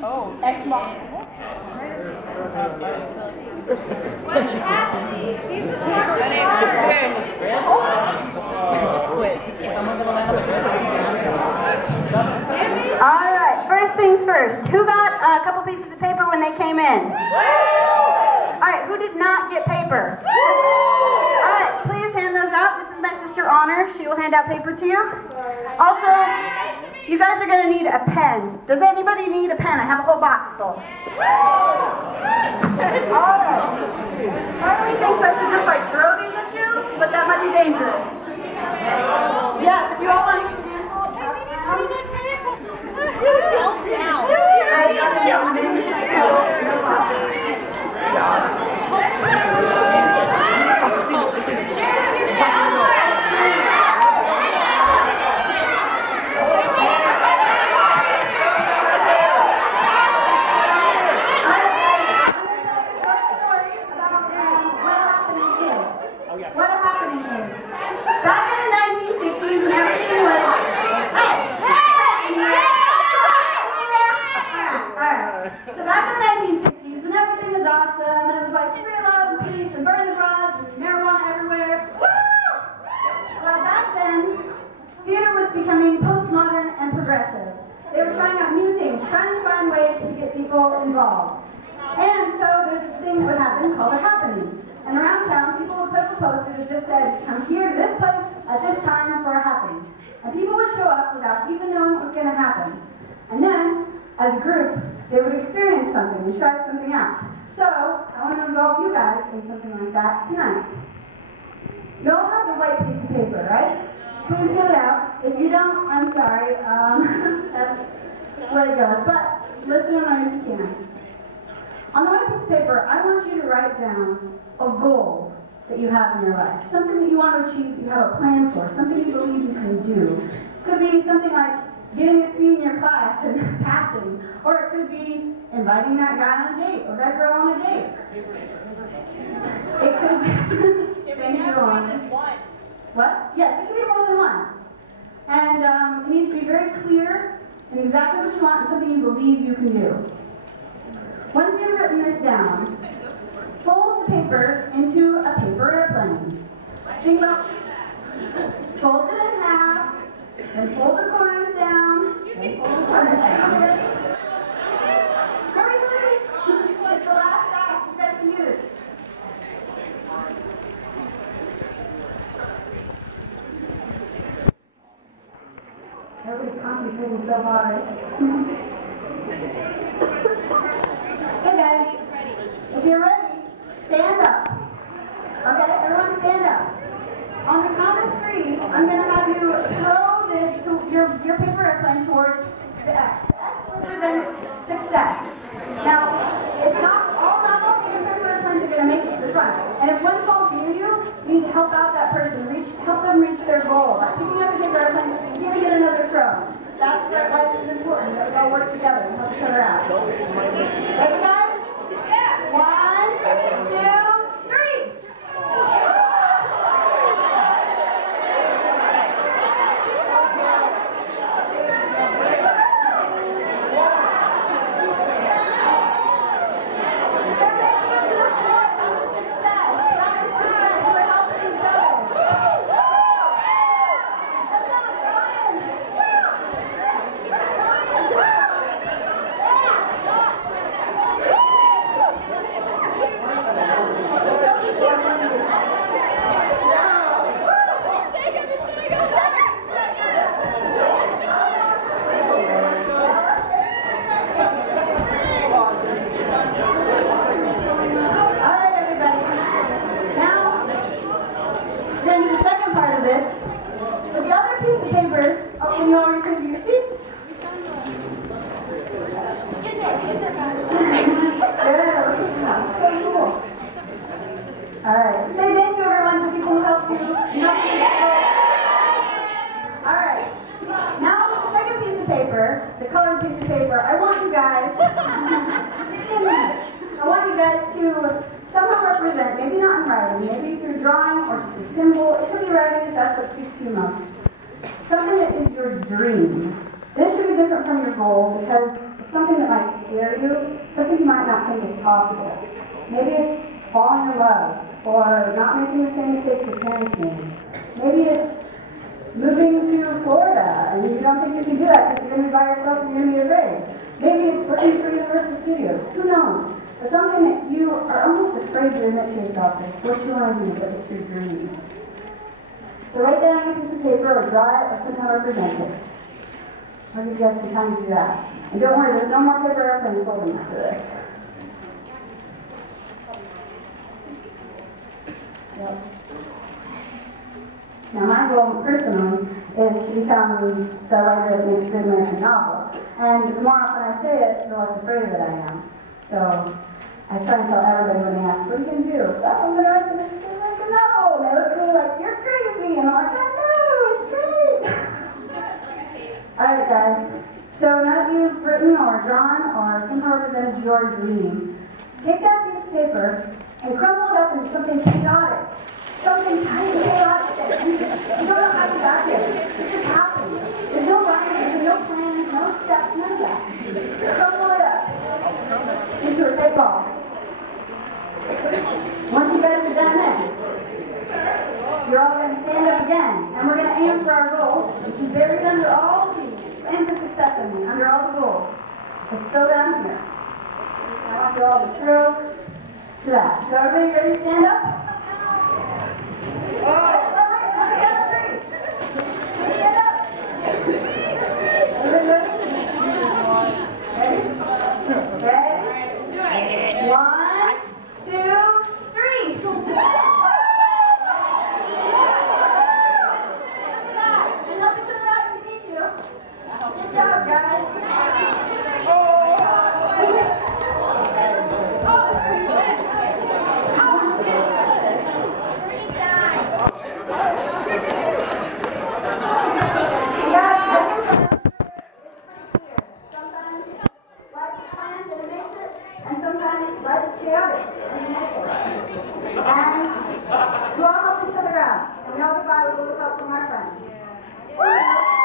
Oh, Xbox. What's happening? He's just Just quit. Just keep on moving around. All right, first things first. Who got a couple pieces of paper when they came in? All right, who did not get paper? All right, please hand those out. This is my sister Honor. She will hand out paper to you. Also, you guys are going to need a pen. Does anybody need a pen? I have a whole box full. All right. Harley thinks I should just like throw these at you, but that might be dangerous. Yes, if you all want to use this. What happened is, back in the 1960s when everything was... So back in the 1960s when everything was awesome, and it was like free love and peace and burning bras and marijuana everywhere. Well, back then, theater was becoming postmodern and progressive. They were trying out new things, trying to find ways to get people involved. And so there's this thing that would happen called a happening. And around town, people would put up a poster that just said, come here to this place at this time for a happening. And people would show up without even knowing what was going to happen. And then, as a group, they would experience something and try something out. So, I want to involve you guys in something like that tonight. You all have the white piece of paper, right? Please get it out. If you don't, I'm sorry. That's the way it goes. But listen to me if you can. On the white piece of paper, I want you to write down a goal that you have in your life. Something that you want to achieve, you have a plan for, something you believe you can do. It could be something like getting a C in your class and passing, or it could be inviting that guy on a date, or that girl on a date. It could be... Can we have more than one? What? Yes, it can be more than one. And it needs to be very clear and exactly what you want and something you believe you can do. Once you've written this down, fold the paper into a paper airplane. Think about fold it in half, then fold the corners down, then fold the corners down. Hurry, hurry! It's the last act. You guys can do this. Everybody's concentrating so hard. Hey guys, if you're ready, stand up. Okay, everyone stand up. On the count of 3, I'm going to have you throw this to your paper airplane towards the X. The X represents success. Now, it's not all your paper airplanes are going to make it to the front. And if one falls near you, you need to help out that person, help them reach their goal. By picking up a paper airplane, you're going to get another throw. That's why this is important, that we all work together and help each other out. Ready, guys? Yeah. 1, 2, 3. Can you all return to your seats? Get there, guys. So cool. Alright, say thank you everyone to people who helped you. Alright, now the second piece of paper, the colored piece of paper, I want you guys to somehow represent, maybe not in writing, maybe through drawing or just a symbol. It could be writing if that's what speaks to you most. Something that is your dream. This should be different from your goal because if something that might scare you, something you might not think is possible. Maybe it's falling in love, or not making the same mistakes your parents made. Maybe it's moving to Florida, and you don't think you can do that because you're going to be by yourself and you're going to be afraid. Maybe it's working for Universal Studios. Who knows? But something that you are almost afraid to admit to yourself that it's what you want to do, but it's your dream. So write down a piece of paper or draw it or somehow represent it. I'll give you guys some time to do that. And don't worry, there's no more paper airplane folding after this. Yep. Now my goal personally is to become the writer of the next good American novel. And the more often I say it, the less afraid of it I am. So I try and tell everybody when they ask, what are you going to do? Oh, I'm going to write the next good American novel. And they look at me like, you're crazy. And I'm like, I know, it's great. Alright guys, so now that you've written or drawn or somehow represented your dream, take that piece of paper and crumble it up into something chaotic. Something tiny chaotic that you don't know how you got there. It just happened. There's no writing, there's no plans, no steps, none of that. Crumble it up into a great ball. Once you guys are done this, you're all going to stand up again, and we're going to aim for our goal, which is buried under all these. Aim for success, I mean, under all the goals. It's still down here. I want you all to throw to that. So everybody ready to stand up? And we all help each other out. And we all provide a little help from our friends.